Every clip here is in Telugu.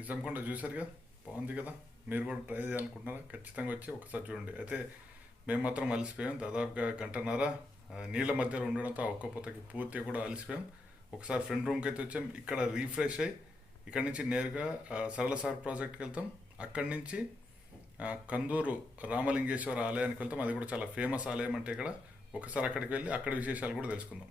నిజంకొండ చూసారుగా బాగుంది కదా. మీరు కూడా ట్రై చేయాలనుకుంటున్నారా? ఖచ్చితంగా వచ్చి ఒకసారి చూడండి. అయితే మేము మాత్రం అలసిపోయాం. దాదాపుగా గంటన్నర నీళ్ళ మధ్యలో ఉండడంతో ఆ ఒక్క పూతకి పూర్తిగా కూడా అలసిపోయాం. ఒకసారి ఫ్రెండ్ రూమ్కి అయితే వచ్చాం. ఇక్కడ రీఫ్రెష్ అయ్యి ఇక్కడ నుంచి నేరుగా సరళ సార్ ప్రాజెక్ట్కి వెళ్తాం. అక్కడి నుంచి కందూరు రామలింగేశ్వర ఆలయానికి వెళ్తాం. అది కూడా చాలా ఫేమస్ ఆలయం అంటే ఇక్కడ. ఒకసారి అక్కడికి వెళ్ళి అక్కడ విశేషాలు కూడా తెలుసుకుందాం.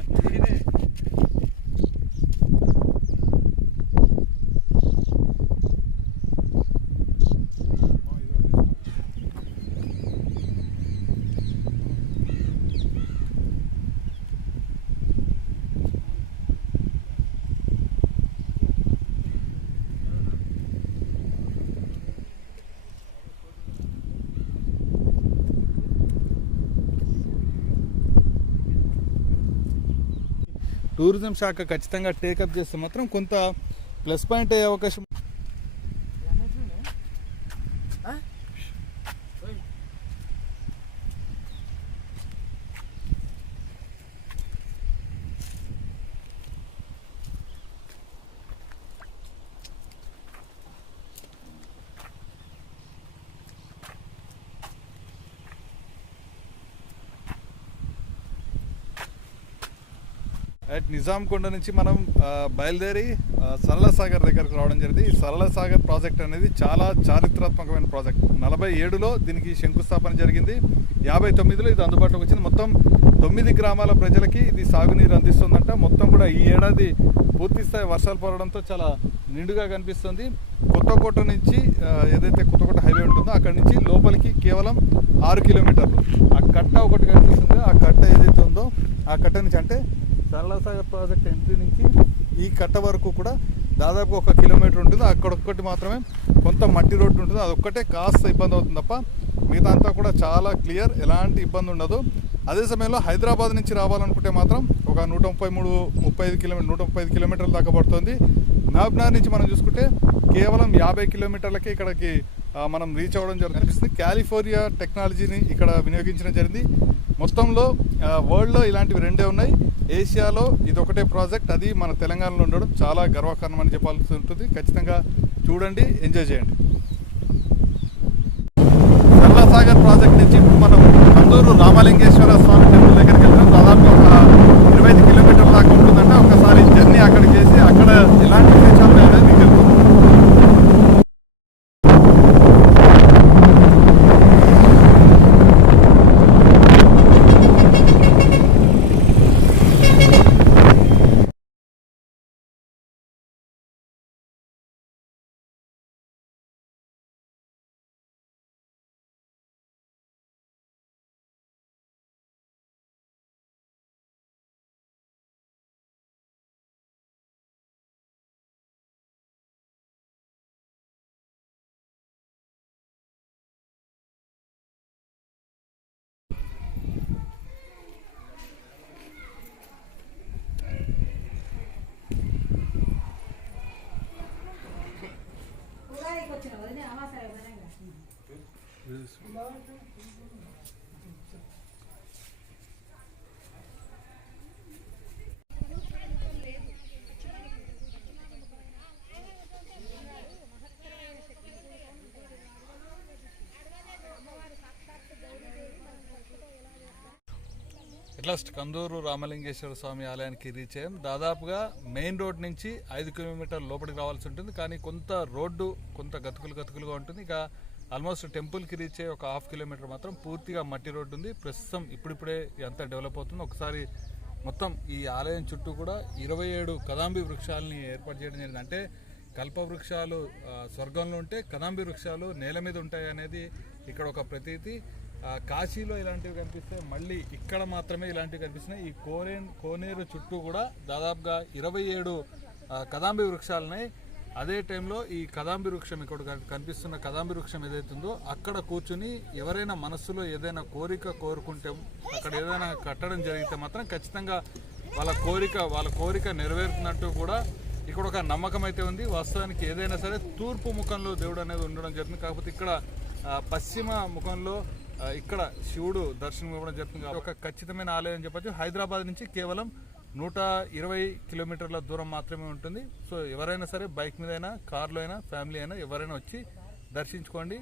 టూరిజం శాఖ ఖచ్చితంగా టేకప్ చేస్తే మాత్రం కొంత ప్లస్ పాయింట్ అయ్యే అవకాశం అట్ నిజాం కొండ నుంచి మనం బయలుదేరి సరళ సాగర్ దగ్గరకు రావడం జరిగింది. ఈ సరళ సాగర్ ప్రాజెక్ట్ అనేది చాలా చారిత్రాత్మకమైన ప్రాజెక్ట్. నలభై ఏడులో దీనికి శంకుస్థాపన జరిగింది. యాభై తొమ్మిదిలో ఇది అందుబాటులోకి వచ్చింది. మొత్తం తొమ్మిది గ్రామాల ప్రజలకి ఇది సాగునీరు అందిస్తుందంట. మొత్తం కూడా ఈ ఏడాది పూర్తి స్థాయి వర్షాలు పడడంతో చాలా నిండుగా కనిపిస్తుంది. కొత్తకోట నుంచి ఏదైతే కొత్తకోట హైవే ఉంటుందో అక్కడ నుంచి లోపలికి కేవలం ఆరు కిలోమీటర్లు. ఆ కట్ట ఒకటి కనిపిస్తుంది. ఆ కట్ట ఏదైతే ఉందో ఆ కట్ట నుంచి అంటే సరళసాగర్ ప్రాజెక్ట్ ఎంట్రీ నుంచి ఈ కట్ట వరకు కూడా దాదాపు ఒక కిలోమీటర్ ఉంటుంది. అక్కడ ఒక్కటి మాత్రమే కొంత మట్టి రోడ్డు ఉంటుంది. అదొక్కటే కాస్త ఇబ్బంది అవుతుంది తప్ప మిగతా అంతా కూడా చాలా క్లియర్. ఎలాంటి ఇబ్బంది ఉండదు. అదే సమయంలో హైదరాబాద్ నుంచి రావాలనుకుంటే మాత్రం ఒక నూట ముప్పై మూడు ముప్పై ఐదు కిలోమీటర్ నూట ముప్పై ఐదు కిలోమీటర్ల దాకా పడుతుంది. మహబ్నార్ నుంచి మనం చూసుకుంటే కేవలం యాభై కిలోమీటర్లకే ఇక్కడికి మనం రీచ్ అవ్వడం జరుగుతుంది. అనిపిస్తుంది. కాలిఫోర్నియా టెక్నాలజీని ఇక్కడ వినియోగించడం జరిగింది. మొత్తంలో వరల్డ్లో ఇలాంటివి రెండే ఉన్నాయి. ఏషియాలో ఇది ఒకటే ప్రాజెక్ట్ అది మన తెలంగాణలో ఉండడం చాలా గర్వకారణం అని చెప్పాల్సి ఉంటుంది. ఖచ్చితంగా చూడండి ఎంజాయ్ చేయండి. సాగర్ ప్రాజెక్ట్ నుంచి ఇప్పుడు మనం కందూరు రామలింగేశ్వర స్వామి టెంపుల్ దగ్గరికి వెళ్తాం దాదాపు ఒక ఇరవై ఐదు కిలోమీటర్ల దాకా ఉంటుందంటే. ఒకసారి జర్నీ అక్కడ చేసి అక్కడ ఎలాంటి ఇట్లా కందూరు రామలింగేశ్వర స్వామి ఆలయానికి రీచ్ అయ్యాం దాదాపుగా మెయిన్ రోడ్ నుంచి ఐదు కిలోమీటర్ల లోపలికి రావాల్సి ఉంటుంది కానీ కొంత రోడ్డు కొంత గతుకులు గతుకులుగా ఉంటుంది ఇక ఆల్మోస్ట్ టెంపుల్కి రీచ్ అయ్యే ఒక హాఫ్ కిలోమీటర్ మాత్రం పూర్తిగా మట్టి రోడ్డు ఉంది. ప్రస్తుతం ఇప్పుడిప్పుడే అంతా డెవలప్ అవుతుంది ఒకసారి మొత్తం ఈ ఆలయం చుట్టూ కూడా ఇరవై ఏడు కదాంబి వృక్షాలని ఏర్పాటు చేయడం జరిగింది. అంటే కల్ప వృక్షాలు స్వర్గంలో ఉంటే కదాంబి వృక్షాలు నేల మీద ఉంటాయి అనేది ఇక్కడ ఒక ప్రతీతి. కాశీలో ఇలాంటివి కనిపిస్తే మళ్ళీ ఇక్కడ మాత్రమే ఇలాంటివి కనిపిస్తున్నాయి. ఈ కోనే కోనేరు చుట్టూ కూడా దాదాపుగా ఇరవై ఏడు కదాంబి వృక్షాలున్నాయి. అదే టైంలో ఈ కదాంబి వృక్షం ఇక్కడ కనిపిస్తున్న కదాంబి వృక్షం ఏదైతుందో అక్కడ కూర్చుని ఎవరైనా మనస్సులో ఏదైనా కోరిక కోరుకుంటే అక్కడ ఏదైనా కట్టడం జరిగితే మాత్రం ఖచ్చితంగా వాళ్ళ కోరిక వాళ్ళ కోరిక నెరవేరుతున్నట్టు కూడా ఇక్కడ ఒక నమ్మకం అయితే ఉంది. వాస్తవానికి ఏదైనా సరే తూర్పు ముఖంలో దేవుడు అనేది ఉండడం జరుగుతుంది. కాకపోతే ఇక్కడ పశ్చిమ ముఖంలో ఇక్కడ శివుడు దర్శనం ఇవ్వడం జరుగుతుంది. ఒక ఖచ్చితమైన ఆలయం చెప్పచ్చు. హైదరాబాద్ నుంచి కేవలం నూట ఇరవై కిలోమీటర్ల దూరం మాత్రమే ఉంటుంది. సో ఎవరైనా సరే బైక్ మీద అయినా కార్లో అయినా ఫ్యామిలీ అయినా ఎవరైనా వచ్చి దర్శించుకోండి.